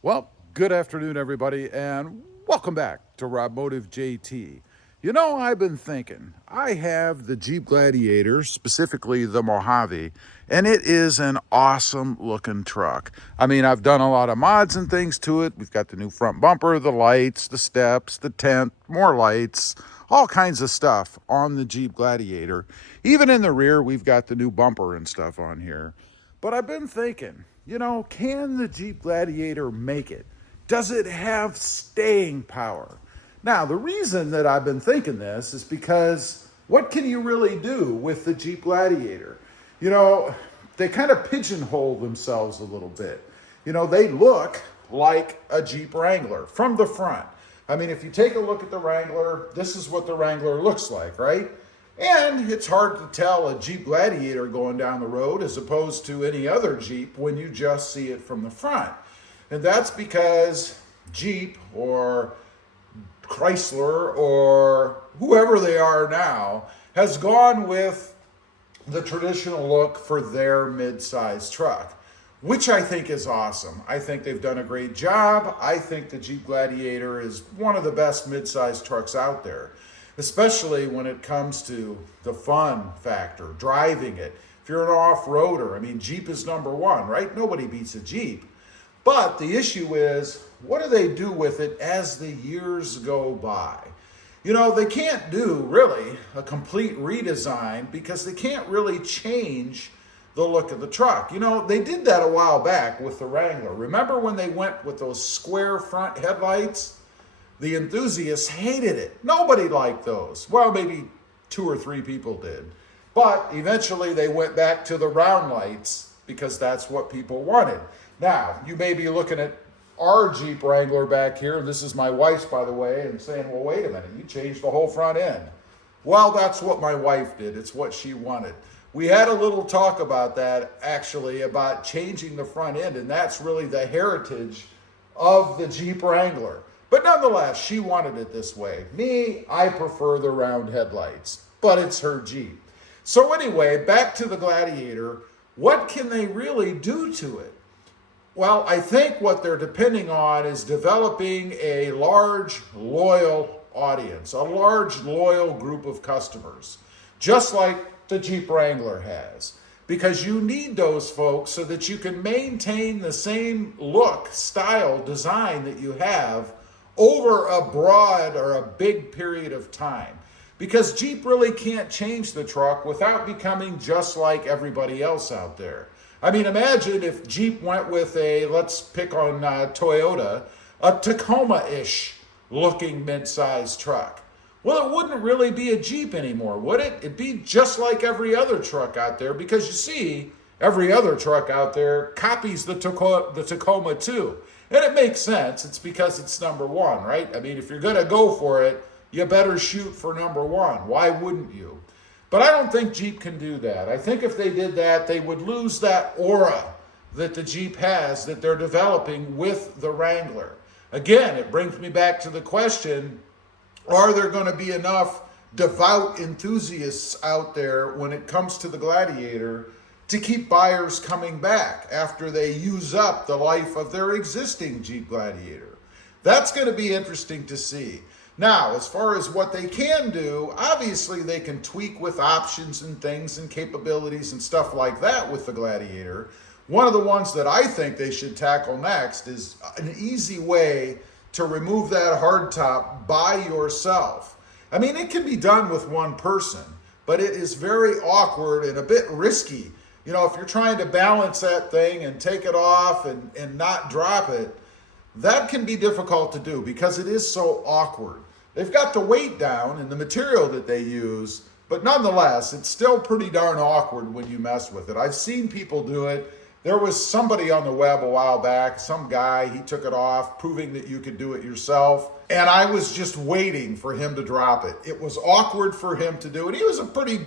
Well, good afternoon, everybody, and welcome back to Rob Motive JT. You know, I've been thinking, I have the Jeep Gladiator, specifically the Mojave, and it is an awesome looking truck. I mean, I've done a lot of mods and things to it. We've got the new front bumper, the lights, the steps, the tent, more lights, all kinds of stuff on the Jeep Gladiator. Even in the rear, we've got the new bumper and stuff on here. But I've been thinking, can the Jeep Gladiator make it? Does it have staying power? Now, the reason that I've been thinking this is because what can you really do with the Jeep Gladiator? You know, they kind of pigeonhole themselves a little bit. They look like a Jeep Wrangler from the front. I mean, if you take a look at the Wrangler, this is what the Wrangler looks like, right? And it's hard to tell a Jeep Gladiator going down the road as opposed to any other Jeep when you just see it from the front. And that's because Jeep or Chrysler or whoever they are now has gone with the traditional look for their mid-size truck, which I think is awesome. I think they've done a great job. I think the Jeep Gladiator is one of the best mid-size trucks out there, especially when it comes to the fun factor, driving it. If you're an off-roader, I mean, Jeep is number one, right? Nobody beats a Jeep. But the issue is, what do they do with it as the years go by? They can't do really a complete redesign because they can't really change the look of the truck. They did that a while back with the Wrangler. Remember when they went with those square front headlights? The enthusiasts hated it. Nobody liked those. Well, maybe 2 or 3 people did. But eventually they went back to the round lights because that's what people wanted. Now, you may be looking at our Jeep Wrangler back here, and this is my wife's, by the way, and saying, well, wait a minute, you changed the whole front end. Well, that's what my wife did. It's what she wanted. We had a little talk about that, actually, about changing the front end, and that's really the heritage of the Jeep Wrangler. But nonetheless, she wanted it this way. Me, I prefer the round headlights, but it's her Jeep. So anyway, back to the Gladiator. What can they really do to it? Well, I think what they're depending on is developing a large, loyal audience, a large, loyal group of customers, just like the Jeep Wrangler has. Because you need those folks so that you can maintain the same look, style, design that you have over a broad or a big period of time. Because Jeep really can't change the truck without becoming just like everybody else out there. I mean, imagine if Jeep went with let's pick on Toyota, a Tacoma-ish looking mid-size truck. Well, it wouldn't really be a Jeep anymore, would it? It'd be just like every other truck out there because you see, every other truck out there copies the Tacoma too. And it makes sense. It's because it's number one, right? I mean, if you're going to go for it, you better shoot for number one. Why wouldn't you? But I don't think Jeep can do that. I think if they did that, they would lose that aura that the Jeep has that they're developing with the Wrangler. Again, it brings me back to the question, are there going to be enough devout enthusiasts out there when it comes to the Gladiator to keep buyers coming back after they use up the life of their existing Jeep Gladiator? That's going to be interesting to see. Now, as far as what they can do, obviously they can tweak with options and things and capabilities and stuff like that with the Gladiator. One of the ones that I think they should tackle next is an easy way to remove that hardtop by yourself. I mean, it can be done with one person, but it is very awkward and a bit risky. If you're trying to balance that thing and take it off and not drop it, that can be difficult to do because it is so awkward. They've got the weight down and the material that they use, but nonetheless, it's still pretty darn awkward when you mess with it. I've seen people do it. There was somebody on the web a while back, some guy, he took it off, proving that you could do it yourself. And I was just waiting for him to drop it. It was awkward for him to do it. He was a pretty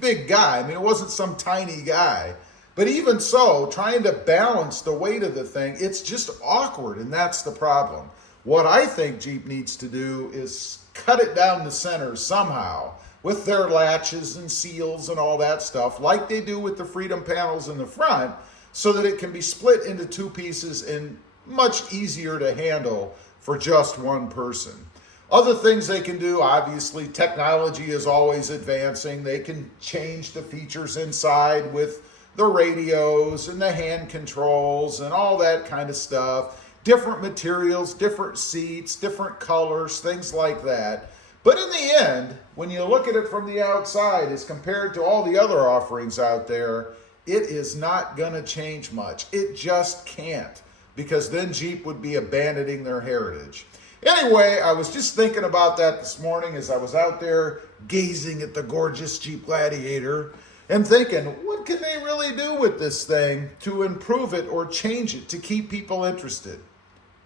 big guy. I mean, it wasn't some tiny guy. But even so, trying to balance the weight of the thing, it's just awkward, and that's the problem. What I think Jeep needs to do is cut it down the center somehow with their latches and seals and all that stuff, like they do with the Freedom panels in the front, so that it can be split into 2 pieces and much easier to handle for just one person. Other things they can do, obviously, technology is always advancing. They can change the features inside with the radios and the hand controls and all that kind of stuff. Different materials, different seats, different colors, things like that. But in the end, when you look at it from the outside as compared to all the other offerings out there, it is not going to change much. It just can't, because then Jeep would be abandoning their heritage. Anyway, I was just thinking about that this morning as I was out there gazing at the gorgeous Jeep Gladiator and thinking, what can they really do with this thing to improve it or change it to keep people interested?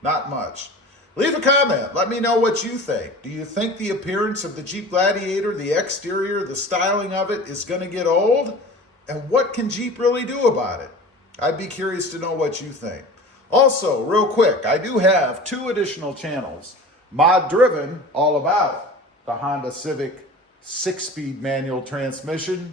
Not much. Leave a comment. Let me know what you think. Do you think the appearance of the Jeep Gladiator, the exterior, the styling of it is going to get old? And what can Jeep really do about it? I'd be curious to know what you think. Also, real quick, I do have 2 additional channels. Mod Driven, all about the Honda Civic 6-speed manual transmission.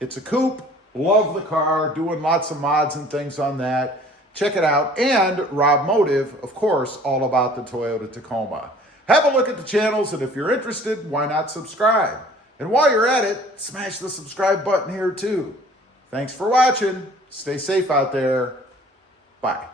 It's a coupe. Love the car. Doing lots of mods and things on that. Check it out. And Rob Motive, of course, all about the Toyota Tacoma. Have a look at the channels, and if you're interested, why not subscribe? And while you're at it, smash the subscribe button here too. Thanks for watching. Stay safe out there. Bye.